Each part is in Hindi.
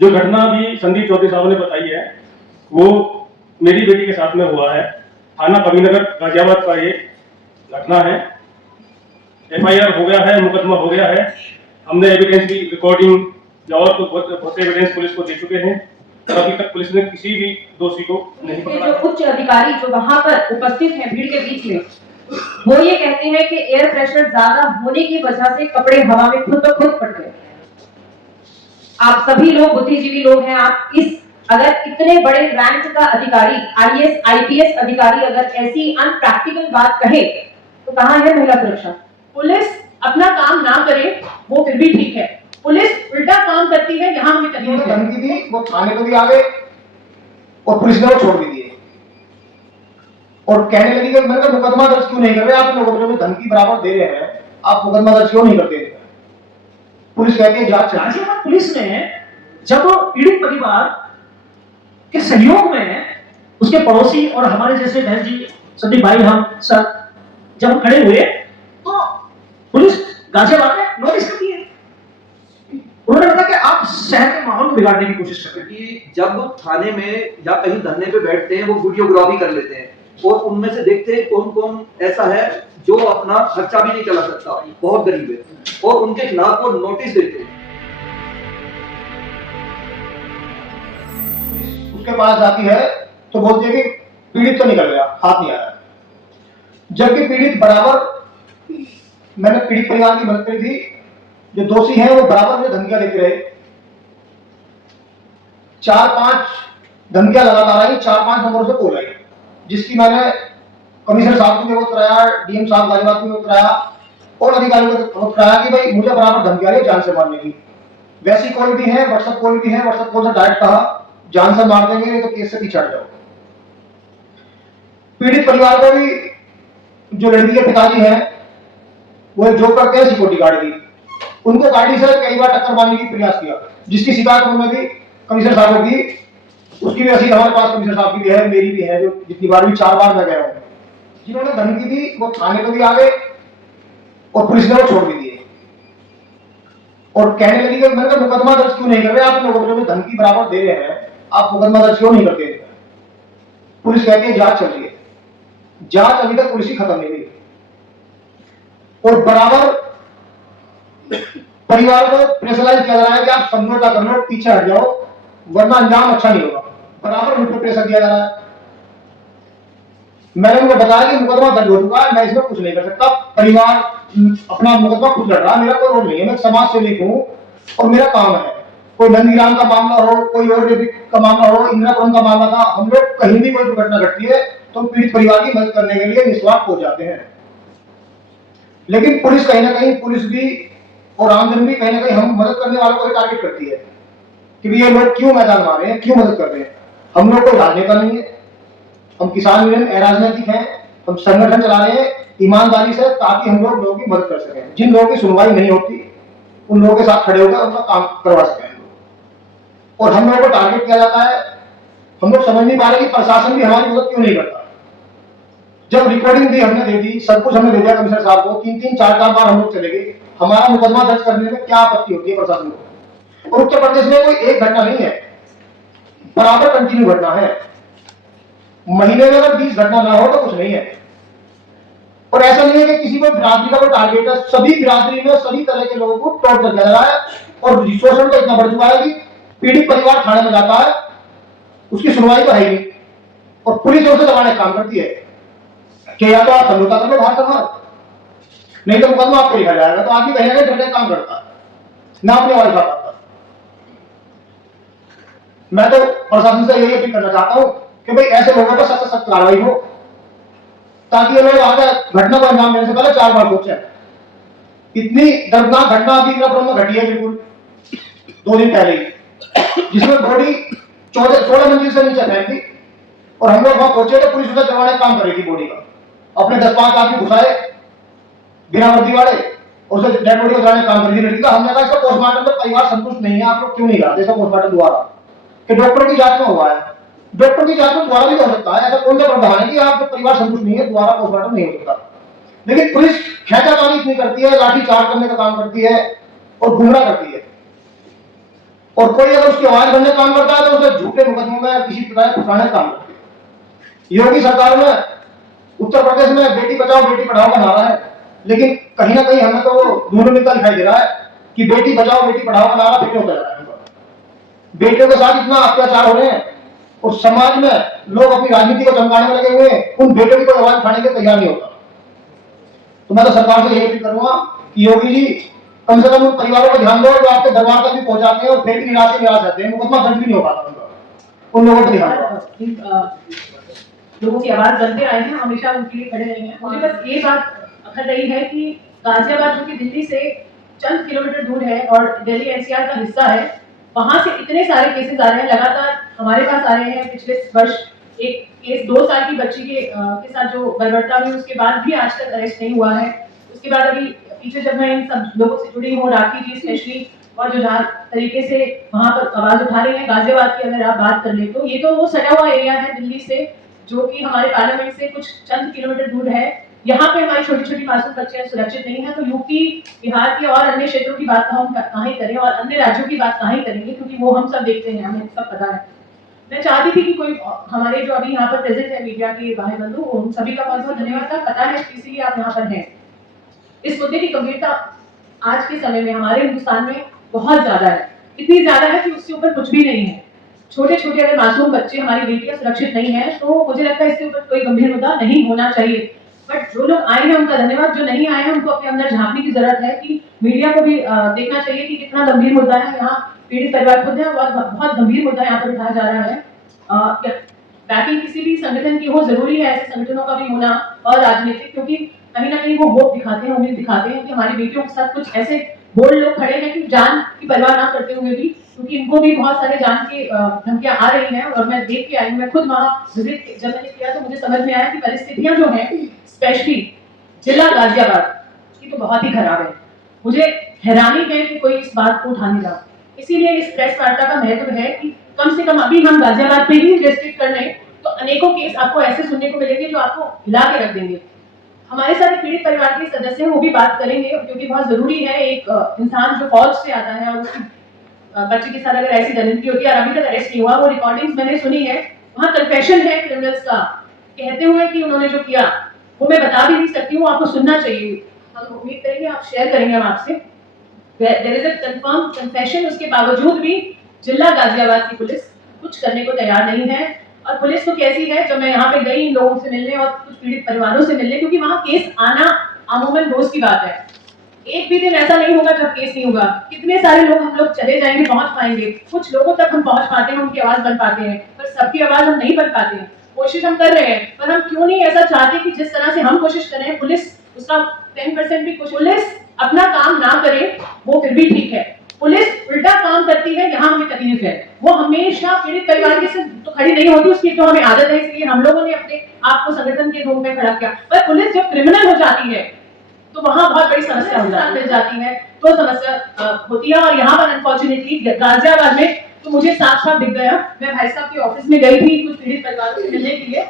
जो घटना भी संदीप चौधरी साहब ने बताई है वो मेरी बेटी के साथ में हुआ है। थाना कबीरनगर गाजियाबाद का ये घटना है। FIR हो गया है, मुकदमा हो गया है। हमने एविडेंस की रिकॉर्डिंग और बहुत एविडेंस पुलिस को दे चुके हैं और अभी तक पुलिस ने किसी भी दोषी को नहीं पकड़ा। जो उच्च अधिकारी जो वहां पर उपस्थित हैं भीड़ के बीच में, वो ये कहते हैं कि एयर प्रेशर ज्यादा होने की वजह से कपड़े हवा में खुद ब खुद फट गए। आप सभी लोग बुद्धिजीवी लोग हैं, आप इस अगर इतने बड़े रैंक का अधिकारी IAS IPS अधिकारी अगर ऐसी अनप्रैक्टिकल बात कहे तो कहां है महिला सुरक्षा? पुलिस अपना काम ना करे वो फिर भी ठीक है, पुलिस उल्टा काम करती है, यहाँ हमें कहीं धमकी दी, वो थाने को भी आ गए और पुलिस ने वो छोड़ भी दिए और कहने लगी कि मैंने कहा मुकदमा दर्ज क्यों नहीं कर रहे आप लोग, जो धमकी बराबर दे रहे हैं आप मुकदमा दर्ज क्यों नहीं करते? पुलिस कहती है जांच चाहिए। पुलिस ने जब पीड़ित परिवार के सहयोग में उसके पड़ोसी और हमारे जैसे बहन जी संदीप भाई हम सर जब हम खड़े हुए तो पुलिस गाजियाबाद में नोटिस करती है। उन्होंने बताया कि आप शहर के माहौल को बिगाड़ने की कोशिश कर रहे हैं। कि जब थाने में या कहीं धरने पे बैठते हैं वो वीडियोग्राफी कर लेते हैं और उनमें से देखते हैं कौन कौन ऐसा है जो अपना खर्चा भी नहीं चला सकता, बहुत गरीब है, और उनके खिलाफ वो नोटिस देते हैं। उसके पास जाती है तो बोलती है कि पीड़ित तो निकल गया, हाथ नहीं आया, जबकि पीड़ित बराबर, मैंने पीड़ित परिवार की मदद करी थी, जो दोषी हैं वो बराबर मुझे धमकियां देते रहे। 4-5 धमकियां लगातार आई, 4-5 नंबरों से कॉल आई, जिसकी मैंने कमिश्नर साहब को भी अवगत कराया, DM साहब गाजियाबाद को भी अवगत कराया और अधिकारियों को अवगत कराया कि भाई मुझे बराबर धमकियां आई जान से मारने की। वैसी कॉल भी है, व्हाट्सएप कॉल भी है, व्हाट्सएप कॉल से डायरेक्ट कहा जान से मार देंगे नहीं तो केस से पीछे हट जाओ। पीड़ित परिवार को भी, जो लड़की के पिताजी हैं वो एक जॉब करते हैं सिक्योरिटी गार्ड की, उनको गाड़ी से कई बार टक्कर मारने की प्रयास किया, जिसकी शिकायत उन्होंने भी कमिश्नर साहब को की। उसकी भी रसीद हमारे पास कमिश्नर साहब की भी है, मेरी भी है, जो जितनी बार भी 4 बार मैं गया हूं। जिन्होंने धमकी दी वो थाने को भी आ गए और पुलिस ने वो छोड़ भी दिए और कहने लगी कि मैंने कहा मुकदमा दर्ज क्यों नहीं कर रहे आप लोग, जो धमकी बराबर दे रहे हैं आप मुकदमा दर्ज क्यों नहीं करते? पुलिस कहती है जांच चल रही है, जांच अभी तक पुलिस की खत्म नहीं हुई और बराबर परिवार को प्रेशराइज किया जा रहा है कि आप समझौता कर लो, पीछे हट जाओ वरना अंजाम अच्छा नहीं होगा। बराबर मुझ पर प्रेशर दिया जा रहा है। मैंने उनको बताया कि मुकदमा दर्ज हो चुका है, मैं इसमें कुछ नहीं कर सकता, परिवार अपना मुकदमा खुद लड़ रहा है, मेरा कोई रोल नहीं है, मैं समाज सेवक हूं और मेरा काम है। कोई नंदीग्राम का मामला हो, कोई और का मामला हो, इंदिरापुरम का मामला था, हम लोग कहीं भी कोई दुर्घटना घटती है तो पीड़ित परिवार की मदद करने के लिए निस्वार्थ हो जाते हैं। लेकिन पुलिस कहीं ना कहीं, पुलिस भी और आमजन भी कहीं ना कहीं हम मदद करने वालों को टारगेट करती है कि ये लोग क्यों मैदान मार रहे हैं, क्यों मदद कर रहे हैं। हम लोग कोई राजनेता नहीं है, हम किसान यूनियन अराजनैतिक हैं, हम संगठन चला रहे हैं ईमानदारी से ताकि हम लोगों की मदद कर सकें। जिन लोगों की सुनवाई नहीं होती उन लोगों के साथ खड़े होकर उनका काम करवा सकें और हम लोगों को टारगेट किया जाता है। हम लोग समझ नहीं पा रहे कि प्रशासन भी हमारी मदद क्यों नहीं करता। जब रिकॉर्डिंग दी हमने दे दी, सब कुछ हमने दे दिया कमिश्नर साहब को, 3-3, 4-4 बार हम लोग चले गए, हमारा मुकदमा दर्ज करने में क्या आपत्ति होती है प्रशासन को? और उत्तर प्रदेश में कोई एक घटना नहीं है, बराबर कंटिन्यू घटना है। महीने में अगर 20 घटना ना हो तो कुछ नहीं है। और ऐसा नहीं है कि किसी को बिरादरी का कोई टारगेट है, सभी बिरादरी में सभी तरह के लोगों को टॉर्चर किया जा रहा है और शोषण तो इतना बढ़ चुका है कि पीड़ित परिवार थाने में जाता है, उसकी सुनवाई तो है ही नहीं और पुलिस उसे दबाने का काम करती है कि या तो आप समझौता कर लो बाहर से, नहीं तो मुकदमा आपको लिखा जाएगा। तो आदमी कहीं ना कहीं डरने काम करता है, ना अपने वाले साथ आता। मैं तो प्रशासन से यही अपील करना चाहता हूं कि भाई ऐसे लोगों पर सख्त सख्त कार्रवाई हो ताकि ये लोग आगे घटना को अंजाम देने से पहले 4 बार सोचें। इतनी दर्दनाक घटना अभी इंदिरापुरम में घटी है बिल्कुल 2 दिन पहले ही, जिसमें बॉडी 16 मंजिल से नीचे फेंक दी और हम लोग वहां पहुंचे तो पुलिस उसे करवाने का काम कर रही थी। बॉडी का अपने 10-5 आदमी घुसाए बिना वर्दी वाले, उसे डेड बॉडी उठाने का काम कर रही थी लड़की का। हमने कहा इसका पोस्टमार्टम में परिवार संतुष्ट नहीं है, आप लोग क्यों नहीं कराते इसका पोस्टमार्टम दोबारा? कि डॉक्टर की जांच में हुआ है, डॉक्टर की जांच में दोबारा भी हो सकता है, ऐसा कौन सा प्रावधान है कि आपका परिवार संतुष्ट नहीं है दोबारा पोस्टमार्टम नहीं हो सकता? लेकिन पुलिस खींचातानी इतनी करती है, लाठी चार्ज करने का काम करती है और गुमराह करती है और कोई अगर उसकी आवाज बनने काम करता है तो उसे झूठे मुकदमों में किसी प्रकार फंसाने का काम करते हैं। योगी सरकार में उत्तर प्रदेश में बेटी बचाओ बेटी पढ़ाओ का नारा है, लेकिन कहीं ना कहीं हमें तो वो धूल मिलता दिखाई दे रहा है कि बेटी बचाओ बेटी पढ़ाओ का नारा फिर होता जा रहा है। बेटियों के साथ इतना अत्याचार हो रहे हैं और समाज में लोग अपनी राजनीति को चमकाने में लगे हुए हैं, उन बेटियों की कोई आवाज उठाने के तैयार नहीं होता। तो मैं तो सरकार से यही अपील करूंगा कि योगी जी कम से कम उन परिवारों को ध्यान दो जो आपके दरबार तक भी पहुंचाते हैं और फिर भी निराश रहते हैं, मुकदमा दर्ज भी नहीं हो पाता उनका, उन लोगों पर ध्यान दो। लोगों की आवाज बनते आए हैं, हमेशा उनके लिए खड़े रहे हैं। मुझे बस ये बात अखर रही है कि गाजियाबाद जो कि दिल्ली से चंद किलोमीटर दूर है और दिल्ली एनसीआर का हिस्सा है, वहां से इतने सारे केसेस आ रहे हैं, लगातार हमारे पास आ रहे हैं। पिछले वर्ष एक केस 2 साल की बच्ची के साथ जो बर्बरता हुई, उसके बाद भी आज तक अरेस्ट नहीं हुआ है। उसके बाद अभी पीछे जब मैं इन सब लोगों से जुड़ी हूँ, राखी जी स्पेशली, और जो जहाँ तरीके से वहां पर आवाज उठा रही है गाजियाबाद की अगर आप बात कर ले तो ये तो वो सटा हुआ एरिया है दिल्ली से, जो कि हमारे पार्लियामेंट से कुछ चंद किलोमीटर दूर है। यहाँ पे हमारी छोटी छोटी मासूम बच्चियां सुरक्षित नहीं है, तो यूपी बिहार की और अन्य क्षेत्रों की बात हम कहाँ ही करें और अन्य राज्यों की बात कहाँ ही करेंगे, क्योंकि वो हम सब देखते हैं, हमें सब पता है। मैं चाहती थी कि कोई हमारे जो अभी यहाँ पर प्रेजेंट है मीडिया के भाई बंधु, उन सभी का बहुत बहुत धन्यवाद था, पता है इसीलिए आप यहाँ पर हैं। इस मुद्दे की गंभीरता आज के समय में हमारे हिंदुस्तान में बहुत ज्यादा है, इतनी ज्यादा है कि उसके ऊपर कुछ भी नहीं है। छोटे छोटे अगर मासूम बच्चे, हमारी बेटियां सुरक्षित नहीं है, तो मुझे लगता है इसके ऊपर कोई गंभीर मुद्दा नहीं होना चाहिए। बट जो लोग आए हैं उनका धन्यवाद, जो नहीं आए हैं उनको अपने अंदर झांकने की जरूरत है कि मीडिया को भी देखना चाहिए कि कितना गंभीर मुद्दा है। यहाँ पीड़ित परिवार खुद है, बहुत गंभीर मुद्दा यहाँ पर उठाया जा रहा है। बैकिंग किसी भी संगठन की हो, जरूरी है ऐसे संगठनों का भी होना, और राजनीतिक, क्योंकि कहीं ना कहीं वो होप दिखाते हैं, उम्मीद दिखाते हैं कि हमारी बेटियों के साथ कुछ ऐसे बोल्ड लोग खड़े हैं कि जान की परवाह ना करते हुए भी, क्योंकि इनको भी बहुत सारे जान की धमकियां आ रही हैं। और मैं देख के आई हूँ, मैं खुद वहाँ विजिट जब मैंने किया तो मुझे समझ में आया कि परिस्थितियां जो हैं स्पेशली जिला गाजियाबाद की तो बहुत ही खराब है। मुझे हैरानी है कि कोई इस बात को उठा नहीं रहा, इसीलिए इस प्रेस वार्ता का महत्व है कि कम से कम अभी हम गाजियाबाद पे ही रेस्ट्रिक्ट कर लें तो अनेकों केस आपको ऐसे सुनने को मिलेंगे जो आपको हिला के रख देंगे। हमारे साथ पीड़ित परिवार के सदस्य हैं, वो भी बात करेंगे, क्योंकि बहुत जरूरी है। एक इंसान जो फौज से आता है और उसकी बच्चे के साथ अगर ऐसी दरिंदगी होती है और अभी तक अरेस्ट नहीं हुआ, वो रिकॉर्डिंग्स मैंने सुनी है, वहाँ कन्फेशन है क्रिमिनल्स का, कहते हुए कि उन्होंने जो किया वो मैं बता भी नहीं सकती हूँ, आपको सुनना चाहिए। हम उम्मीद करेंगे आप शेयर करेंगे हम आपसे। There is a confirm confession, उसके बावजूद भी जिला गाजियाबाद की पुलिस कुछ करने को तैयार नहीं है। और पुलिस तो कैसी है, जब मैं यहाँ पे गई इन लोगों से मिलने और कुछ पीड़ित परिवारों से मिलने, क्योंकि वहाँ केस आना अमूमन रोज की बात है, एक भी दिन ऐसा नहीं होगा जब केस नहीं होगा। कितने सारे लोग हम लोग चले जाएंगे, पहुंच पाएंगे, कुछ लोगों तक हम पहुंच पाते हैं, उनकी आवाज बन पाते हैं, पर सबकी आवाज हम नहीं बन पाते हैं। कोशिश हम कर रहे हैं, पर हम क्यों नहीं ऐसा चाहते कि जिस तरह से हम कोशिश कर रहे हैं, पुलिस उसका 10% भी कुछ, पुलिस अपना काम ना करे वो फिर भी ठीक है, पुलिस उल्टा काम करती है, यहाँ हमें तकलीफ है। वो हमेशा पीड़ित परिवार के साथ तो खड़ी नहीं होती, उसकी तो हमें आदत है, इसलिए हम लोगों ने अपने आप को संगठन के रूप में खड़ा किया। पर पुलिस जब क्रिमिनल हो जाती है तो वहां बहुत बड़ी समस्या हो जाती है, तो समस्या होती है। और यहाँ पर अनफॉर्चुनेटली गाजियाबाद में तो मुझे साफ साफ दिख गया। मैं भाई साहब के ऑफिस में गई थी कुछ पीड़ित परिवारों से मिलने के लिए,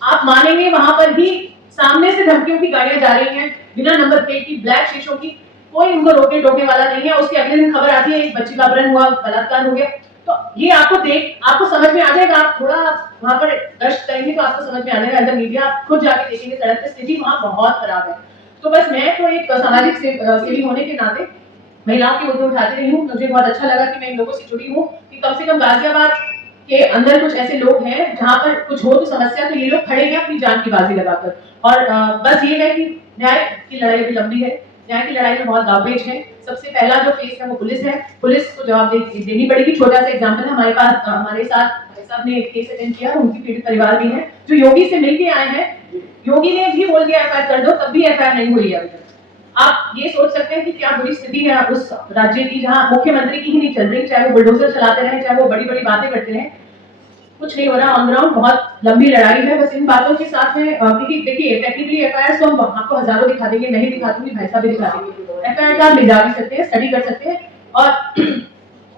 आप मानेंगे वहां पर ही सामने से धमकियों की गाड़ियां जा रही हैं, बिना नंबर प्लेट की, ब्लैक शीशों की, कोई उनको रोके टोकने वाला नहीं है। उसके अगले दिन खबर आती है एक बच्ची का अपहरण हुआ, बलात्कार हो गया। तो ये आपको समझ में आ जाएगा, आप थोड़ा वहां पर गश्त करेंगे तो आपको समझ में आ जाएगा। एज अ मीडिया आप खुद जाके देखेंगे सड़क पर स्थिति वहां बहुत खराब है। तो बस मैं तो एक सामाजिक सेवी होने के नाते महिलाओं की मुद्दे उठाती रही हूँ। मुझे बहुत अच्छा लगा कि मैं इन लोगों से जुड़ी हूँ कि कम से कम गाजियाबाद के अंदर कुछ ऐसे लोग हैं जहाँ पर कुछ हो तो समस्या, तो ये लोग खड़े हैं अपनी जान की बाजी लगाकर। और बस ये है कि न्याय की लड़ाई अभी लंबी है, न्याय की लड़ाई में बहुत दावेज है। सबसे पहला जो फेस है वो पुलिस है, पुलिस को जवाब देनी पड़ेगी। छोटा सा एग्जाम्पल है, हमारे पास हमारे साथ साहब ने एक केस अटेंड किया, उनकी पीड़ित परिवार भी है जो योगी से मिलके आए हैं। योगी ने भी बोल दिया एफआईआर कर दो, तब भी एफआईआर नहीं हुई है अभी तक। आप ये सोच सकते हैं कि क्या बुरी स्थिति है उस राज्य की जहां मुख्यमंत्री की ही नहीं चल रही, चाहे वो बुलडोजर चलाते रहे, चाहे वो बड़ी बड़ी बातें करते रहे, कुछ नहीं हो रहा ऑन ग्राउंड। बहुत लंबी लड़ाई है। बस इन बातों के साथ में क्योंकि देखिए टेक्निकली एफआईआर तो हम आपको हजारों दिखा देंगे, नहीं दिखा दूंगी, भाई साहब भी दिखा देंगे। एफआईआर आप ले जा भी सकते हैं, स्टडी कर सकते हैं और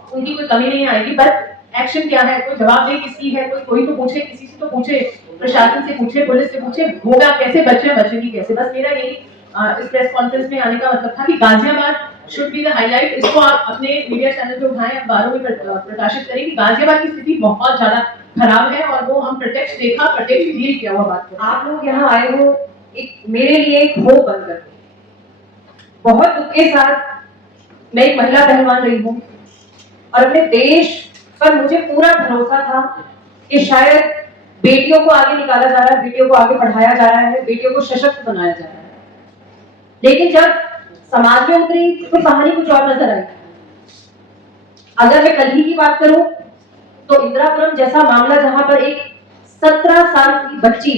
उनकी कोई कमी नहीं आएगी। बट एक्शन क्या है, कोई जवाब दे किसकी है, कोई तो पूछे, किसी से तो पूछे, प्रशासन से पूछे, पुलिस से पूछे, होगा कैसे, बच्चे की कैसे। बस मेरा यही इस प्रेस कॉन्फ्रेंस में आने का मतलब था कि Ghaziabad should be the highlight. इसको आप अपने मीडिया चैनल पे उठाएं, अखबारों में प्रकाशित करें कि गाजियाबाद की स्थिति बहुत ज्यादा खराब है और वो हम प्रत्यक्ष देखा, प्रत्यक्ष फील किया हुआ बात कर। आप लोग यहाँ आए हो एक मेरे लिए एक होप बनकर। बहुत दुख के साथ मैं एक महिला पहलवान रही हूँ और अपने देश पर मुझे पूरा भरोसा था कि शायद बेटियों को आगे निकाला जा रहा है, बेटियों को आगे पढ़ाया जा रहा है, बेटियों को सशक्त बनाया जा रहा है। लेकिन जब समाज में उतरी तो कहानी कुछ और नजर आई। अगर मैं कल ही की बात करूं तो इंदिरापुरम जैसा मामला जहां पर एक 17 साल की बच्ची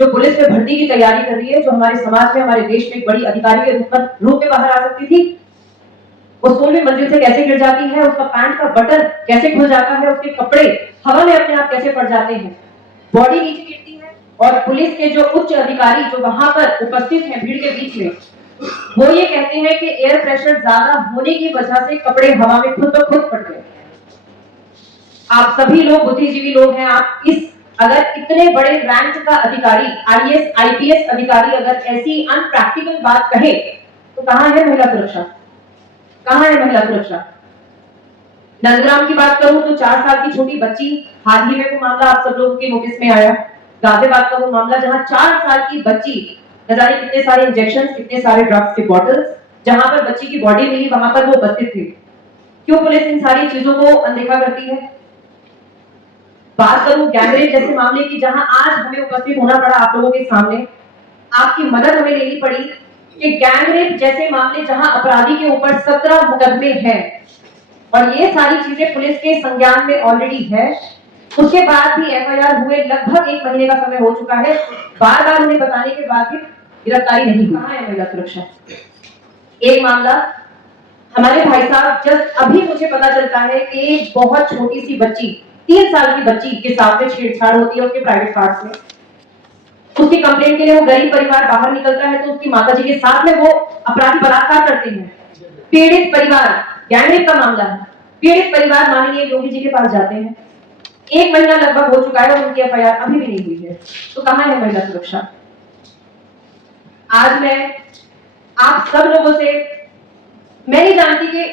जो पुलिस में भर्ती की तैयारी कर रही है, जो हमारे समाज में, हमारे देश में एक बड़ी अधिकारी के रूप में बाहर आ सकती थी, वो 16वीं मंजिल से कैसे गिर जाती है, उसका पैंट का बटन कैसे खुल जाता है, उसके कपड़े हवा में अपने आप कैसे पड़ जाते हैं, बॉडी नीचे गिरती है और पुलिस के जो उच्च अधिकारी जो वहां पर उपस्थित हैं भीड़ के बीच में, वो ये कहते हैं कि एयर प्रेशर ज्यादा होने की वजह से कपड़े हवा में खुद ब खुद फट गए। आप सभी लोग बुद्धिजीवी लोग हैं, आप इस अगर इतने बड़े रैंक का अधिकारी, आईएएस आईपीएस अधिकारी अगर ऐसी अनप्रैक्टिकल बात कहे तो कहां है महिला सुरक्षा? कहां है महिला सुरक्षा? नंदग्राम की बात करूं तो 4 साल की छोटी बच्ची, हाल ही में वो मामला आप सब लोगों के नोटिस में आया, गाजियाबाद का वो मामला जहां 4 साल की बच्ची, न जाने कितने सारे इंजेक्शन, कितने सारे ड्रग्स के बॉटल्स, जहां पर बच्ची की बॉडी मिली वहां पर वो उपस्थित थे। क्यों पुलिस इन सारी चीजों को अनदेखा करती है? बात करूं गैंगरेप जैसे मामले की, जहां आज हमें उपस्थित होना पड़ा आप लोगों के सामने, आपकी मदद हमें लेनी पड़ी कि गैंगरेप जैसे मामले जहां अपराधी के ऊपर 17 मुकदमे हैं और ये सारी चीजें पुलिस के संज्ञान में ऑलरेडी है, उसके बाद भी एफआईआर हुए लगभग 1 महीने का समय हो चुका है, बार बार उन्हें बताने के बाद भी गिरफ्तारी नहीं हुई। कहां है महिला सुरक्षा? एक मामला हमारे भाई साहब, जस्ट अभी मुझे पता चलता है कि एक बहुत छोटी सी बच्ची, 3 साल की बच्ची के साथ में छेड़छाड़ होती है उसके प्राइवेट पार्ट्स में। उसकी कंप्लेंट के लिए वो गरीब परिवार बाहर निकलता है तो उसकी माताजी के साथ में वो अपराधी बलात्कार करते हैं। पीड़ित परिवार, गैंगरेप का मामला है, पीड़ित परिवार माननीय योगी जी के पास जाते हैं, 1 महीना लगभग हो चुका है और उनकी एफआईआर अभी भी नहीं हुई है। तो कहां है महिला सुरक्षा? आज मैं आप सब लोगों से, मैं नहीं जानती कि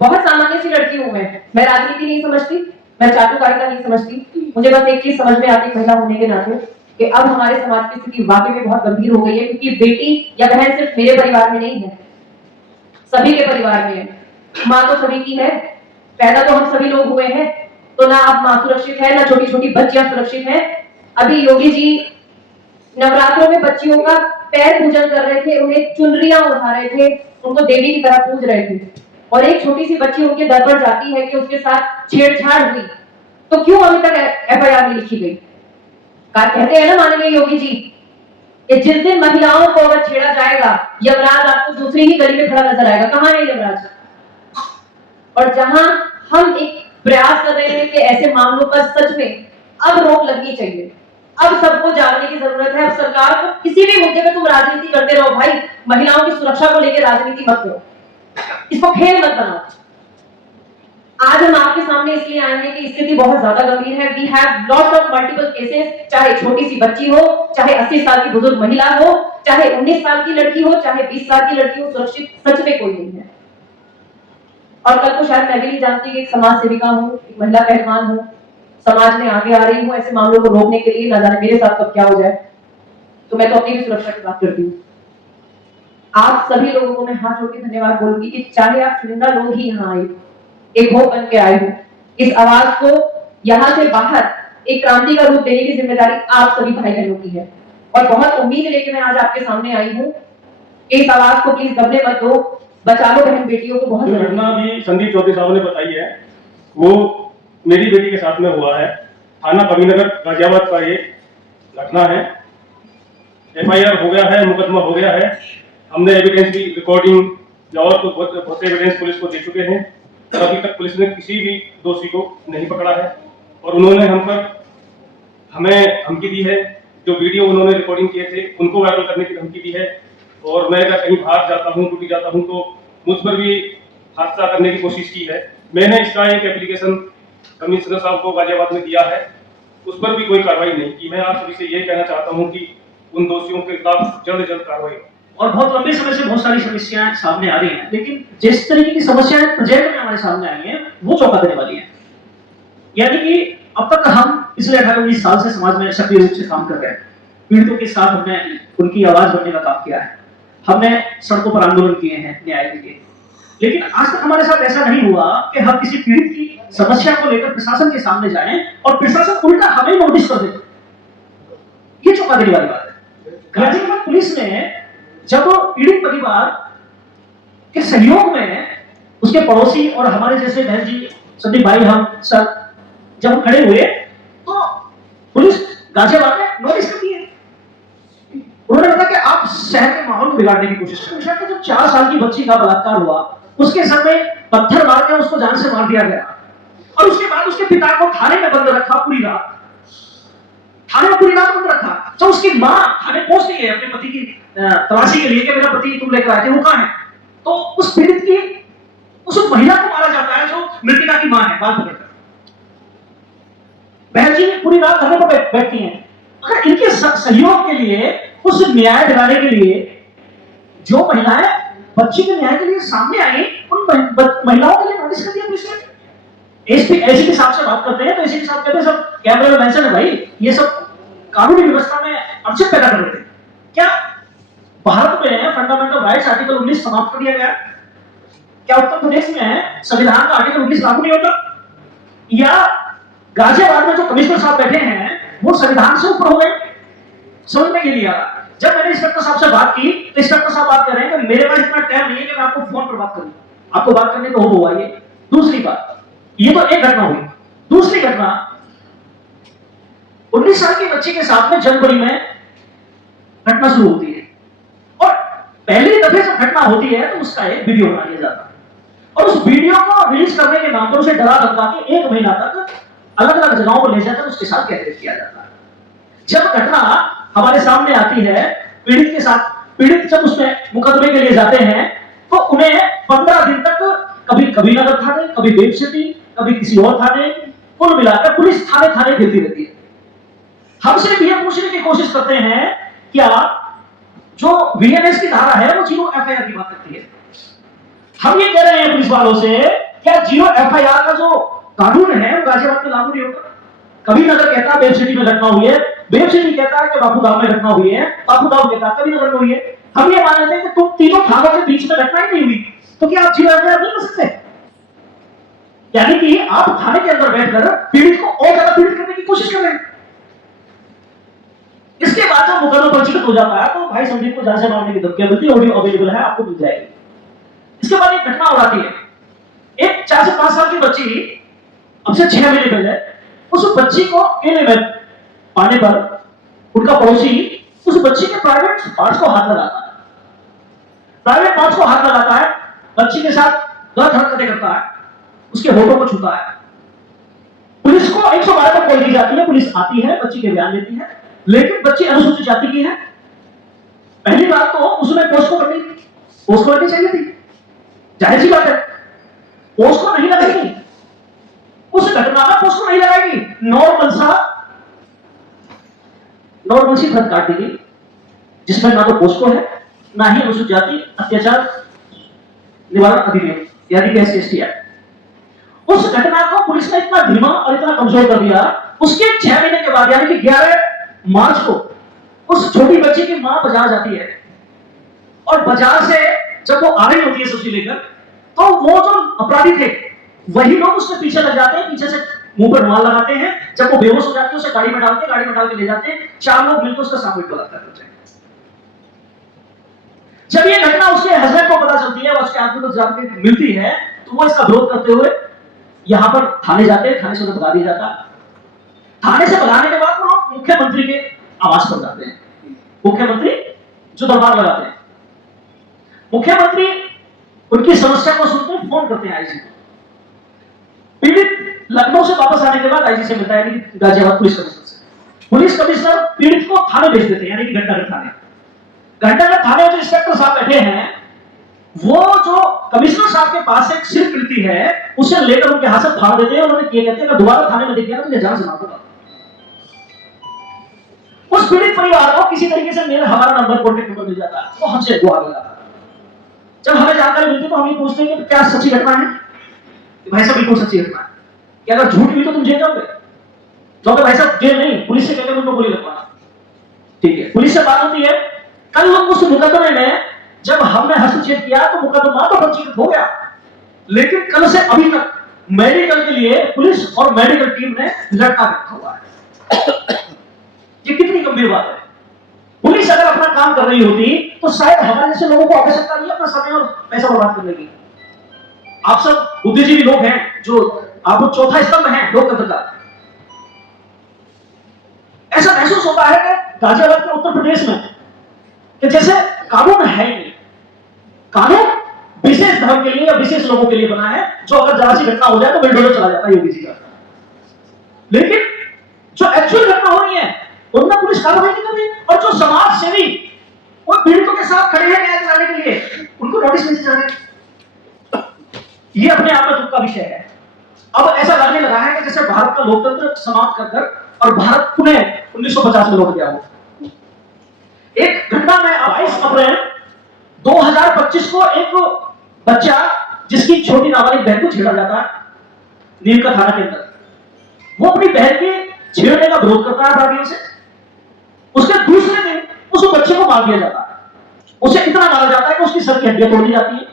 बहुत सामान्य सी लड़की हूं मैं राजनीति नहीं समझती, मैं चाटुकारिता नहीं समझती, मुझे बस एक चीज समझ में आती महिला होने के नाते कि अब हमारे समाज की स्थिति वाकई में बहुत गंभीर हो गई है, क्योंकि बेटी या बहन सिर्फ मेरे परिवार में नहीं है, सभी के परिवार में है। माँ तो सभी की है, पैदा तो हम सभी लोग हुए हैं, तो ना अब माँ सुरक्षित है, ना छोटी छोटी बच्चियां सुरक्षित हैं। अभी योगी जी नवरात्रों में बच्चियों का पैर पूजन कर रहे थे, उन्हें चुनरियां उठा रहे थे, उनको देवी की तरह पूज रहे थे, और एक छोटी सी बच्ची उनके दर पर जाती है कि उसके साथ छेड़छाड़ हुई, तो क्यों अभी तक एफआईआर नहीं लिखी गई? कहते हैं ना माननीय योगी जी कि जिस दिन महिलाओं को अगर छेड़ा जाएगा, यमराज आपको दूसरी ही गली में खड़ा नजर आएगा। कहां है यमराज? और जहां हम एक प्रयास कर रहे हैं कि ऐसे मामलों पर सच में अब रोक लगनी चाहिए, अब सबको जागने की जरूरत है। अब सरकार को किसी भी मुद्दे पे तुम राजनीति करते रहो भाई, महिलाओं की सुरक्षा को लेकर राजनीति मत करो, इसको खेल मत बनाओ। आज हम आपके सामने इसलिए आए हैं कि स्थिति बहुत ज्यादा गंभीर है। We have lots of multiple cases, चाहे छोटी सी बच्ची हो, चाहे 80 साल की बुजुर्ग महिला हो, चाहे 19 साल की लड़की हो, चाहे 20 साल की लड़की हो, सुरक्षित सच में कोई नहीं है। और कल को शायद मैं भी नहीं जानती कि एक समाज सेविका हूँ, एक महिला पहलवान हूँ, समाज में आगे आ रही हूँ ऐसे मामलों को रोकने के लिए, ना जाने मेरे साथ कब क्या हो जाए। तो मैं तो अपनी भी सुरक्षा की बात करती हूँ। आप सभी लोगों को मैं हाथ जोड़ के धन्यवाद बोलूंगी कि चाहे आप चुनिंदा लोग ही यहाँ आए, एक होप बन के आए हो, इस आवाज को यहाँ से बाहर एक क्रांति का रूप देने की जिम्मेदारी आप सभी भाई बहनों की है। और बहुत उम्मीद लेके मैं आज आपके सामने आई हूँ, इस आवाज को प्लीज दबने मत दो, बचा लो बहन बेटियों को। बहुत घटना भी संदीप चौधरी साहब ने बताई है, वो मेरी बेटी के साथ में हुआ है। थाना कबीरनगर गाजियाबाद का ये घटना है। एफआईआर हो गया है, मुकदमा हो गया है, हमने एविडेंस की रिकॉर्डिंग और तो बहुत से एविडेंस पुलिस को दे चुके हैं, और अभी तक पुलिस ने किसी भी दोषी को नहीं पकड़ा है। और उन्होंने हमें धमकी दी है, जो वीडियो उन्होंने रिकॉर्डिंग किए थे उनको वायरल करने की धमकी दी है। और मैं अगर कहीं बाहर जाता हूँ, टूटी जाता हूँ, तो मुझ पर भी हादसा करने की कोशिश की है। मैंने इसका एक एप्लीकेशन कमिश्नर साहब को गाजियाबाद में दिया है, उस पर भी कोई कार्रवाई नहीं की। मैं आप सभी से ये कहना चाहता हूँ कि उन दोषियों के खिलाफ जल्द कार्रवाई हो। और बहुत लंबे समय से बहुत सारी समस्याएं सामने आ रही हैं, लेकिन जिस तरीके की समस्याएं प्रेजेंट में हमारे सामने आई हैं वो चौंका देने वाली हैं। यानी कि अब तक हम पिछले 18-19 साल से समाज में सक्रिय रूप से काम कर रहे हैं। पीड़ितों के साथ हमने उनकी आवाज बनने का काम किया है, हमने सड़कों पर आंदोलन किए हैं न्याय के लिए, लेकिन आज तक हमारे साथ ऐसा नहीं हुआ कि हम किसी पीड़ित की समस्या को लेकर प्रशासन के सामने जाएं और प्रशासन उल्टा हमें नोटिस कर दे। ये चौंका देने वाली बात है। गाजियाबाद पुलिस ने जब पीड़ित परिवार के सहयोग में उसके पड़ोसी और हमारे जैसे बहन जी, संदीप भाई, हम सब जब हम खड़े हुए तो पुलिस गाजियाबाद में नोटिस करती है। उन्होंने बताया कि आप शहर के माहौल को बिगाड़ने की कोशिश कर रहे हैं। जब 4 साल की बच्ची का बलात्कार हुआ, उसके सर में पत्थर मार के उसको जान से मार दिया गया और उसके बाद उसके पिता को थाने में बंद रखा पूरी रात, थाने में पूरी रात बंद रखा। तो उसकी मां थाने पहुंच गई है अपने पति की तलाशी के लिए कि मेरा पति तुम लेकर आए थे, वो कहां है। तो उस पीड़ित की उस महिला को मारा जाता है जो मृतका की मां है, बाल पकड़कर। बहन जी पूरी रात धरने पर बैठती हैं। अगर इनके सहयोग के लिए, उस न्याय दिलाने के लिए जो महिलाएं बच्ची के न्याय के लिए सामने आई, उन महिलाओं के लिए नोटिस कर दिया पुलिस ने। एसपी साहब से बात करते हैं तो एसपी साहब कहते हैं सब कैमरे में मेंशन है भाई, ये सब कानूनी व्यवस्था में अड़चन पैदा कर रहे थे। क्या भारत में फंडामेंटल राइट्स आर्टिकल 19 समाप्त कर दिया गया? क्या उत्तर प्रदेश में संविधान का आर्टिकल 19 लागू नहीं होता? या गाजियाबाद में जो कमिश्नर साहब बैठे हैं वो संविधान से ऊपर हो गए? समझ में ये नहीं आ रहा। जब मैंने इंस्पेक्टर साहब से बात की तो इंस्पेक्टर साहब बात कर रहे हैं कि मेरे पास इतना टाइम नहीं है कि मैं आपको फोन पर बात करूं, आपको बात करने तो हो आइए। दूसरी बात, ये तो एक घटना हुई। दूसरी घटना 19 साल की बच्ची के साथ में जनवरी में घटना शुरू होती है और पहली दफे जब घटना होती है तो उसका एक वीडियो बना लिया जाता है और उस वीडियो को रिलीज करने के नाम पर उसे डरा धमका के 1 महीना तक अलग अलग जगहों पर ले जाकर उसके साथ कैद किया जाता है। जब घटना हमारे सामने आती है, पीड़ित के साथ, पीड़ित जब उसमें मुकदमे के लिए जाते हैं तो उन्हें 15 दिन तक कभी कबीरनगर थाने, कभी वेब सिटी, कभी किसी और थाने, कुल मिलाकर पुलिस थाने थाने फिरती रहती है। हम सिर्फ यह पूछने की कोशिश करते हैं क्या जो वीएनएस की धारा है वो 0 एफआईआर की बात करती है। हम ये कह रहे हैं पुलिस वालों से, क्या 0 एफआईआर का जो कानून है वो गाजियाबाद में लागू नहीं होगा? कबीरनगर कहता है वेब सिटी में घटना हुई है, वेब सिटी कहता है कि बापूधाम में घटना हुई है, बापूधाम कहता है कबीरनगर में हुई है। हम ये मान लेते हैं कि तुम तीनों थानों के बीच में घटना ही नहीं हुई, तो क्या आप 0 एफआईआर नहीं कर सकते? यानी कि आप थाने के अंदर बैठकर पीड़ित को और ज्यादा पीड़ित करने की कोशिश कर रहे हैं। इसके बाद जब मुकदमा पंजीकृत हो जाता है तो भाई संदीप को जान से मारने की धमकियां मिलती है, ऑडियो अवेलेबल है, आपको मिल जाएगी। इसके बाद एक घटना हो जाती है, एक 4 से 5 साल की बच्ची, अब से 6 महीने पहले, उस बच्ची को अकेले में पाने पर उनका पड़ोसी उस बच्ची के प्राइवेट पार्ट्स को हाथ लगाता है, प्राइवेट पार्ट्स को हाथ लगाता है, बच्ची के साथ गलत हरकतें करता है, उसके होठों को छूता है। पुलिस को 112 पर कॉल की जाती है, पुलिस आती है, बच्ची के बयान लेती है, लेकिन बच्ची अनुसूचित जाति की है। पहली बात तो उसमें पोस्को करनी चाहिए थी, जाहिर सी बात है, पोस्को नहीं लगाएगी, उस घटना में पोस्को नहीं लगाएगी, नॉर्मल सी खत काट देगी जिसमें ना तो पोस्को है ना ही अनुसूचित जाति अत्याचार निवारण अधिनियम यानी कि एससी एक्ट। उस घटना को पुलिस ने इतना धीमा और इतना कमजोर कर दिया, उसके 6 महीने के बाद यानी कि 11 मार्च को उस छोटी बच्ची की मां बाजार जाती है और बाजार से जब वो आ रही होती है सब्जी लेकर तो वो जो अपराधी थे वही लोग उसके पीछे लग जाते हैं, पीछे से मुंह पर रुमाल लगाते हैं, जब वो बेहोश हो जाती है उसे गाड़ी में डालते हैं, गाड़ी में डाल के ले जाते हैं, 4 लोग मिलकर उसका सामूहिक बलात्कार करते हैं। जब ये घटना उसके हस्बैंड को पता चलती है, उसके आदमी को जानकारी मिलती है तो वो इसका विरोध करते हुए यहां पर थाने जाते हैं, थाने से उन्हें भगा दिया जाता है। थाने से भगाने के बाद वो मुख्यमंत्री के आवास पर जाते हैं, मुख्यमंत्री जो दरबार लगाते हैं, मुख्यमंत्री उनकी समस्या को सुनकर फोन करते हैं आईजी को। पीड़ित लखनऊ से वापस आने के बाद आईजी से मिलता है, यानी गाजियाबाद पुलिस कमिश्नर से। पुलिस कमिश्नर पीड़ित को थाने भेज देते हैं, यानी कि घंटाघर थाने। घंटाघर थाने में जो इंस्पेक्टर साहब बैठे हैं वो जो कमिश्नर साहब के पास एक सिर्फ मिलती है उसे लेकर उनके हाथ से फाड़ देते हैं और उन्हें ये कहते हैं कि दोबारा थाने में दिख गया तो तुझे जान से मार दूंगा। उस पीड़ित परिवार को किसी तरीके से मेरा हमारा नंबर कॉन्टेक्ट नंबर मिल जाता है, वो हमसे दुआ लगाता है। जब हमें जानकारी मिलती तो हम ये पूछते हैं कि क्या सच्ची घटना है? भाई साहब बिल्कुल सच्ची घटना है। कि अगर झूठ हुई तो तुम जेल जाओगे? तो अगर भाई साहब जेल नहीं, पुलिस से कहकर मुझको गोली लगवाना, ठीक है, पुलिस से बात होती है। कल उस मुकदमे में जब हमने हस्तक्षेप किया तो मुकदमा तो पंजीकृत हो गया, लेकिन कल से अभी तक मेडिकल के लिए पुलिस और मेडिकल टीम ने लड़का रखा हुआ है। ये कितनी गंभीर बात है। पुलिस अगर अपना काम कर रही होती तो शायद हमारे जैसे लोगों को आवश्यकता नहीं अपना समय और पैसा बर्बाद करने की। आप सब बुद्धिजीवी लोग हैं, जो आप चौथा स्तंभ हैं लोकतंत्र का। ऐसा महसूस होता है कि गाजियाबाद के उत्तर प्रदेश में कि जैसे कानून है ही नहीं। कानून विशेष धर्म के लिए या विशेष लोगों के लिए बना है, जो अगर जरा सी घटना हो जाए तो बिल्डोजर चला जाता है योगी जी का। लेकिन जो एक्चुअल घटना हो रही है उनमें पुलिस कार्रवाई नहीं कर रही, और जो समाज सेवी वो पीड़ितों के साथ खड़े हैं न्याय दिलाने के लिए, उनको नोटिस भेजे जा रहे हैं। ये अपने आप में दुख का विषय है। अब ऐसा लगने लगा है कि जैसे भारत का लोकतंत्र समाप्त कर और भारत पुनः 1950 में लौट गया हो। एक घटना में 22 अप्रैल 2025 को एक बच्चा जिसकी छोटी नाबालिग बहन को छेड़ा जाता है नीमका थाना के अंदर, वो अपनी बहन के छेड़ने का विरोध करता है अपराधियों से। उसके दूसरे दिन उस बच्चे को मार दिया जाता है। उसे इतना मारा जाता है कि उसकी सर की हड्डियां तोड़ दी जाती है,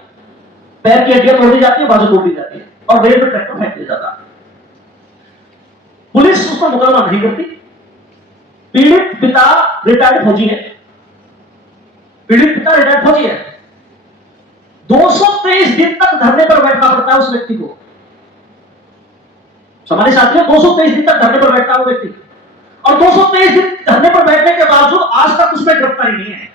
पैर की हड्डियां तोड़ दी जाती है, बाजू तोड़ दी जाती है और रेल में ट्रैक्टर फेंक दिया जाता है। पुलिस उस पर मुकदमा नहीं करती। पीड़ित पिता रिटायर्ड फौजी है, पीड़ित पिता रिटायर्ड फौजी है। 223 दिन तक धरने पर बैठना पड़ता है उस व्यक्ति को। हमारे साथियों 223 दिन तक धरने पर बैठता है वो व्यक्ति, और 223 दिन धरने पर बैठने के बावजूद आज तक उसमें गिरफ्तारी नहीं है।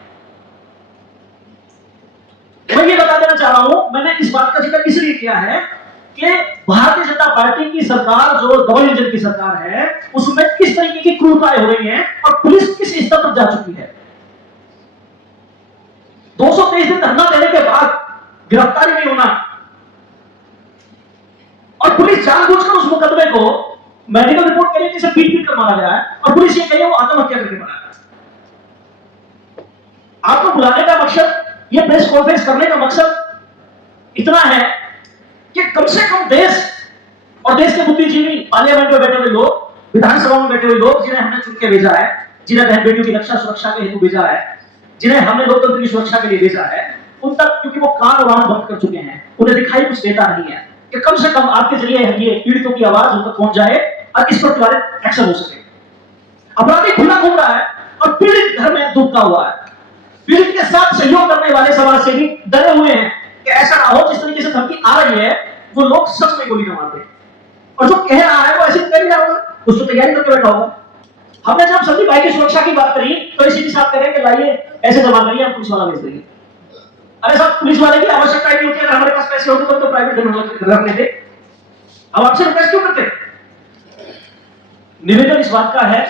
मैं ये बता देना चाह रहा हूं, मैंने इस बात का जिक्र इसलिए किया है कि भारतीय जनता पार्टी की सरकार जो डबल इंजन की सरकार है उसमें किस तरीके की क्रूरताएं हो रही हैं और पुलिस किस स्तर तक जा चुकी है। 223 दिन धरना देने के बाद गिरफ्तारी नहीं होना, और पुलिस जानबूझकर उस मुकदमे को मेडिकल रिपोर्ट के लिए जिसे पीट कर मारा गया है, और पुलिस ये कही है वो आत्महत्या करके मारा है। आपको बुलाने का मकसद, ये प्रेस कॉन्फ्रेंस करने का मकसद इतना है कि कम से कम देश और देश के बुद्धिजीवी, पार्लियामेंट में बैठे हुए लोग, विधानसभा में बैठे हुए लोग, जिन्हें हमने चुन के भेजा है, जिन्हें बहन बेटियों की रक्षा सुरक्षा के हेतु भेजा है, जिन्हें हमने लोकतंत्र की सुरक्षा के लिए भेजा है, उन तक क्योंकि वो कान और आंख बंद कर चुके हैं, उन्हें दिखाई कुछ देता नहीं है कि कम से कम आपके जरिए ये पीड़ितों की आवाज उन तक पहुंच जाए और इस पर त्वरित एक्शन हो सके। अपराधी खुला घूम रहा है और पीड़ित घर में डूबता हुआ है। पीड़ित के साथ सहयोग करने वाले समाज सेवी डरे हुए हैं कि ऐसा ना हो जिस तरीके से धमकी आ रही है वो लोग सच में गोली न मार दे, और जो कह रहा है वो ऐसे कर ही रहा होगा, उसको तैयारी करके बैठा होगा। हमने जब संदीप भाई की सुरक्षा की बात करी तो इसी के साथ करें कि लाइए ऐसे जमा करिए, हम पुलिस वाला भेज देंगे। अरे साहब, पुलिस वाले की आवश्यकता नहीं होती, अगर हमारे पास पैसे होते तो प्राइवेट रख लेते। अब आपसे रिक्वेस्ट क्यों करते? निवेदन इस बात का है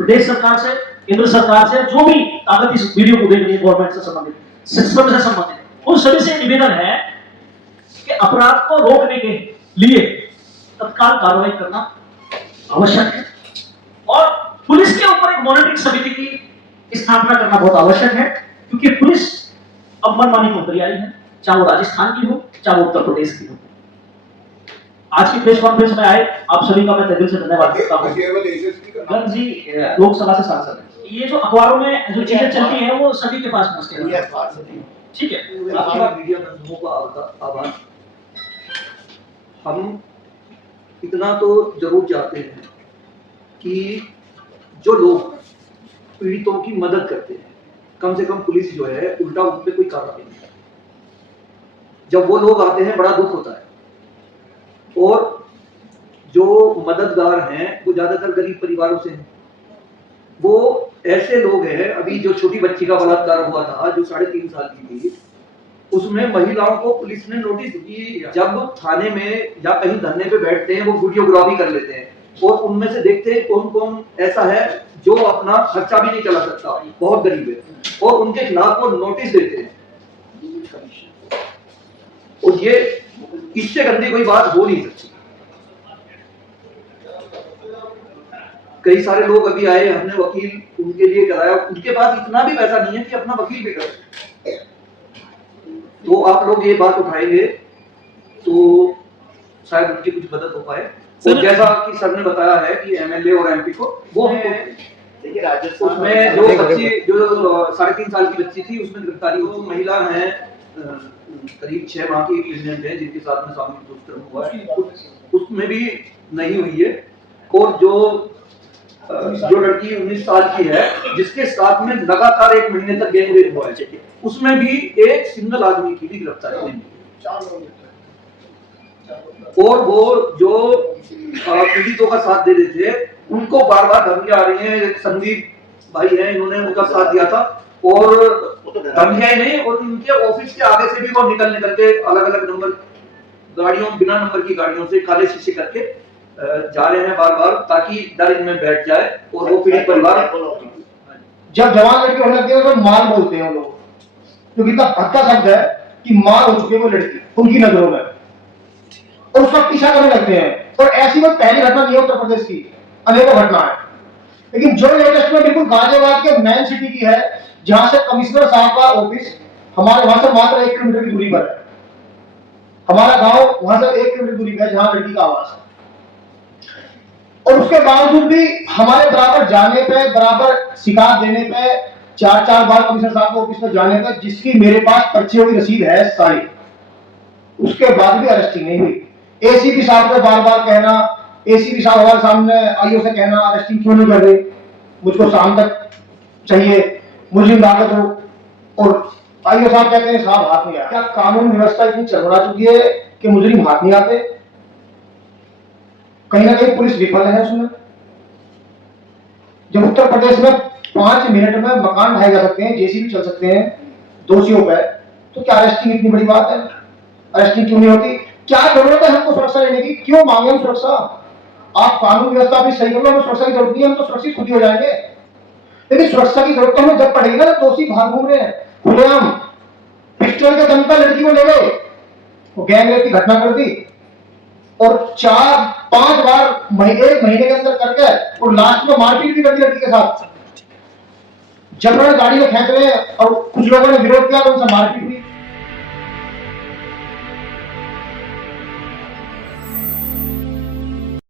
प्रदेश सरकार से, केंद्र सरकार से, जो भी ताकत इस वीडियो को देख रही है, गवर्नमेंट से संबंधित, सिस्टम से संबंधित, उन सभी से निवेदन है कि अपराध को रोकने के लिए तत्काल कार्रवाई करना आवश्यक है, और पुलिस के ऊपर एक मॉनिटरिंग समिति की स्थापना करना बहुत आवश्यक है, क्योंकि पुलिस अब मनमानी को उतरी आई है, चाहे वो राजस्थान की हो चाहे वो उत्तर प्रदेश की हो। आज की प्रेस कॉन्फ्रेंस में आए आप सभी का मैं तहे दिल से धन्यवाद करता हूं। गण जी लोकसभा से सांसद हैं, ये जो अखबारों में जो चीजें चलती हैं वो सभी के पास पहुंचती है, ठीक है। मीडिया बंधुओं का आभार। हम इतना तो जरूर चाहते हैं कि जो लोग पीड़ितों की मदद करते हैं, कम से कम पुलिस जो है उल्टा उन पे कोई कार्रवाई नहीं है। जब वो लोग आते हैं बड़ा दुख होता है, और जो मददगार हैं वो ज्यादातर गरीब परिवारों से हैं। वो ऐसे लोग हैं, अभी जो छोटी बच्ची का बलात्कार हुआ था जो 3.5 साल की थी, उसमें महिलाओं को पुलिस ने नोटिस दी, जब थाने में या कहीं धरने पे बैठते हैं वो वीडियोग्राफी कर लेते हैं, और उनमें से देखते हैं कौन कौन ऐसा है जो अपना खर्चा भी नहीं चला सकता, बहुत गरीब है, और उनके खिलाफ वो नोटिस देते हैं। और ये इससे गंदी कोई बात हो नहीं सकती। कई सारे लोग अभी आए, हमने वकील उनके लिए कराया, उनके पास इतना भी पैसा नहीं है कि अपना वकील भी करे। तो आप लोग ये बात उठाएंगे तो शायद उनकी कुछ मदद हो पाए। और जैसा कि सर ने बताया है कि एमएलए और एमपी को वो देखिए राजस्थान उसमें जो बच्ची जो 3.5 साल की बच्ची थी उसमें गिरफ्तारी हुई। महिला है करीब 6 माह की प्रेग्नेंट है जिनके साथ में सामूहिक दुष्कर्म हुआ है, उसमें भी नहीं हुई है। और जो लड़की 19 साल की है जिसके साथ में लगातार 1 महीने तक गैंगरेप हुआ है, उसमें भी एक सिंगल आदमी की भी गिरफ्तारी नहीं हुई। और वो जो पीड़ितों का साथ दे रहे थे उनको बार बार धमकियां आ रही हैं। संदीप भाई हैं, इन्होंने उनका साथ दिया था और धमकियां ही नहीं, और उनके ऑफिस के आगे से भी वो निकल के अलग अलग नंबर गाड़ियों, बिना नंबर की गाड़ियों से काले शीशे करके जा रहे हैं बार बार, ताकि डर इनमें बैठ जाए और वो पीड़ित परिवार। जब जवान लड़की होने लगती है तो मां बोलते हैं वो लोग, क्योंकि इतना भक्का शब्द है कि मां हो चुकी है वो लड़की उनकी नजरों में, और उसका पीछा करने लगते हैं। और ऐसी कोई पहली घटना नहीं है उत्तर प्रदेश की, अनेकों घटना है। लेकिन जो लेटेस्ट में बिल्कुल गाजियाबाद के मेन सिटी की है, जहां से कमिश्नर साहब का ऑफिस हमारे वहां से मात्र 1 किलोमीटर की दूरी पर है। हमारा गांव वहां से 1 किलोमीटर दूरी पर है जहां लड़की का आवास है। और उसके बावजूद भी हमारे बराबर जाने पे, बराबर शिकायत देने पे, 4 बार कमिश्नर साहब के ऑफिस में जाने पे, जिसकी मेरे पास पर्ची हुई रसीद है सारी, उसके बाद भी अरेस्टिंग नहीं हुई। एसीपी साहब को बार बार कहना, एसीपी साहब हमारे सामने आईओ से कहना अरेस्टिंग क्यों नहीं कर रहे, मुझको शाम तक चाहिए, मुझे लागत हो, और आईओ साहब कहते हैं साहब हाथ नहीं आया। क्या कानून व्यवस्था इतनी चरमरा चुकी है कि मुजरिम हाथ नहीं आते? कहीं ना कहीं पुलिस विफल है उसमें। जब उत्तर प्रदेश में 5 मिनट में मकान ढाए जा सकते हैं, जेसीबी चल सकते हैं दोषियों पर, तो क्या अरेस्टिंग इतनी बड़ी बात है? अरेस्टिंग क्यों नहीं होती? क्या जरूरत है हमको सुरक्षा लेने की? क्यों मांगे हम सुरक्षा? आप कानून व्यवस्था भी सही करो, हमें सुरक्षा की जरूरत नहीं है, हम तो सुरक्षित खुद ही हो जाएंगे। लेकिन सुरक्षा की जरूरत हमें जब पड़ेगी ना, दोषी बाहर घूम रहे हैं खुलेआम, पिस्टल के दम पर लड़की को ले गए, वो गैंगरेप की घटना कर दी, और 4-5 बार 1 महीने के अंदर करके, और लास्ट में मारपीट भी कर दी लड़की के साथ। जबरन गाड़ी में खेच रहे हैं और कुछ लोगों ने विरोध किया तो उनसे मारपीट